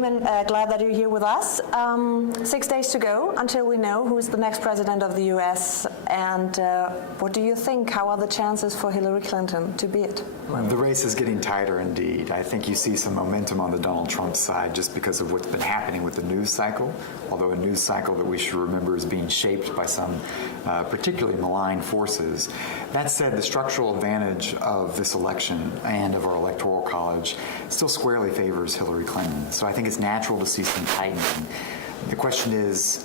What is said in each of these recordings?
Damon, glad that you're here with us. 6 days to go until we know who is the next president of the US, and what do you think? How are the chances for Hillary Clinton to be it? The race is getting tighter indeed. I think you see some momentum on the Donald Trump side just because of what's been happening with the news cycle, although a news cycle that we should remember is being shaped by some particularly malign forces. That said, the structural advantage of this election and of our Electoral College still squarely favors Hillary Clinton. So I think it's natural to see some tightening. The question is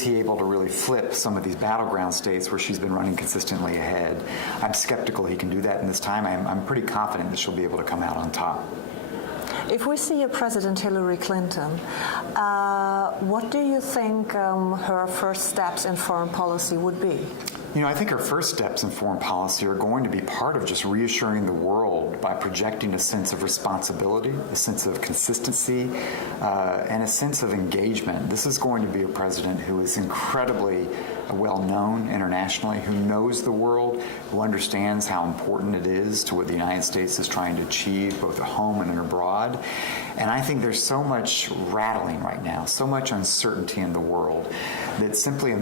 he able to really flip some of these battleground states where she's been running consistently ahead? I'm skeptical he can do that in this time. I'm pretty confident that she'll be able to come out on top. If we see a President Hillary Clinton, what do you think her first steps in foreign policy would be? You know, I think her first steps in foreign policy are going to be part of just reassuring the world by projecting a sense of responsibility, a sense of consistency, and a sense of engagement. This is going to be a president who is incredibly well-known internationally, who knows the world, who understands how important it is to what the United States is trying to achieve, both at home and abroad. And I think there's so much rattling right now, so much uncertainty in the world, that simply a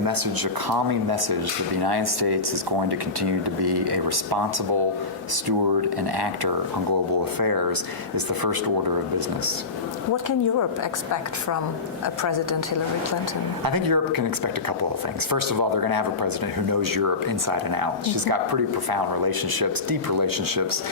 calming message that the United States is going to continue to be a responsible steward and actor on global affairs is the first order of business. What can Europe expect from a President Hillary Clinton? I think Europe can expect a couple of things. First of all, they're going to have a president who knows Europe inside and out. She's got pretty profound relationships, deep relationships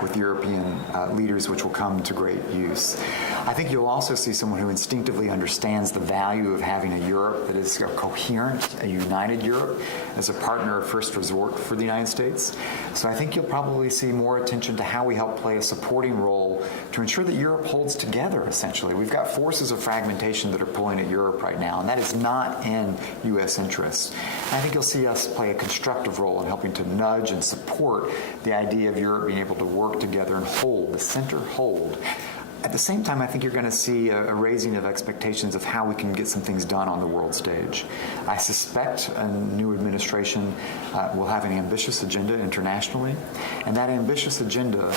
with European leaders, which will come to great use. I think you'll also see someone who instinctively understands the value of having a Europe that is a coherent, a united Europe as a partner of first resort for the United States. So I think you'll probably see more attention to how we help play a supporting role to ensure that Europe holds together, essentially. We've got forces of fragmentation that are pulling at Europe right now, and that is not in U.S. interests. I think you'll see us play a constructive role in helping to nudge and support the idea of Europe being able to work together and hold, the center hold. At the same time, I think you're going to see a raising of expectations of how we can get some things done on the world stage. I suspect a new administration will have an ambitious agenda internationally, and that ambitious agenda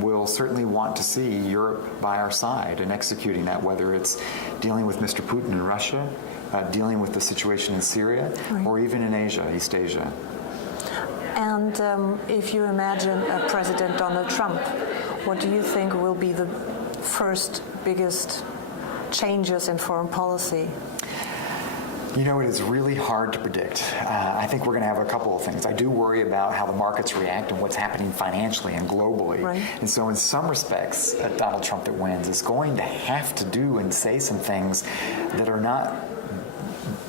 will certainly want to see Europe by our side and executing that, whether it's dealing with Mr. Putin in Russia, dealing with the situation in Syria, right, or even in Asia, East Asia. And if you imagine President Donald Trump, what do you think will be the first biggest changes in foreign policy? You know, it is really hard to predict. I think we're going to have a couple of things. I do worry about how the markets react and what's happening financially and globally. Right. And so in some respects, Donald Trump that wins is going to have to do and say some things that are not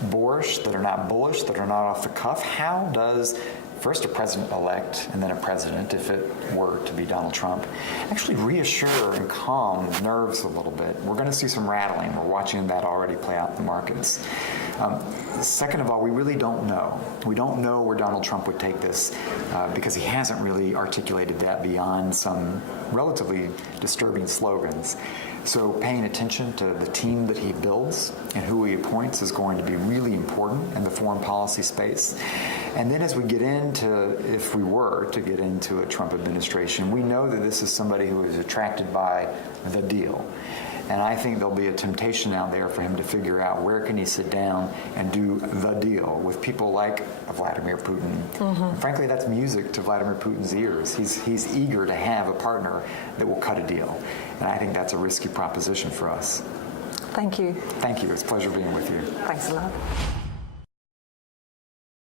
boorish, that are not bullish, that are not off the cuff. How does first a president-elect and then a president, if it were to be Donald Trump, actually reassure and calm nerves a little bit? We're going to see some rattling. We're watching that already play out in the markets. Second of all, we really don't know. We don't know where Donald Trump would take this because he hasn't really articulated that beyond some relatively disturbing slogans. So paying attention to the team that he builds and who he appoints is going to be really important in the foreign policy space. And then as we get into, if we were to get into a Trump administration, we know that this is somebody who is attracted by the deal. And I think there'll be a temptation out there for him to figure out where can he sit down and do the deal with people like Vladimir Putin. Mm-hmm. Frankly, that's music to Vladimir Putin's ears. He's eager to have a partner that will cut a deal. And I think that's a risky proposition for us. Thank you. Thank you. It's a pleasure being with you. Thanks a lot.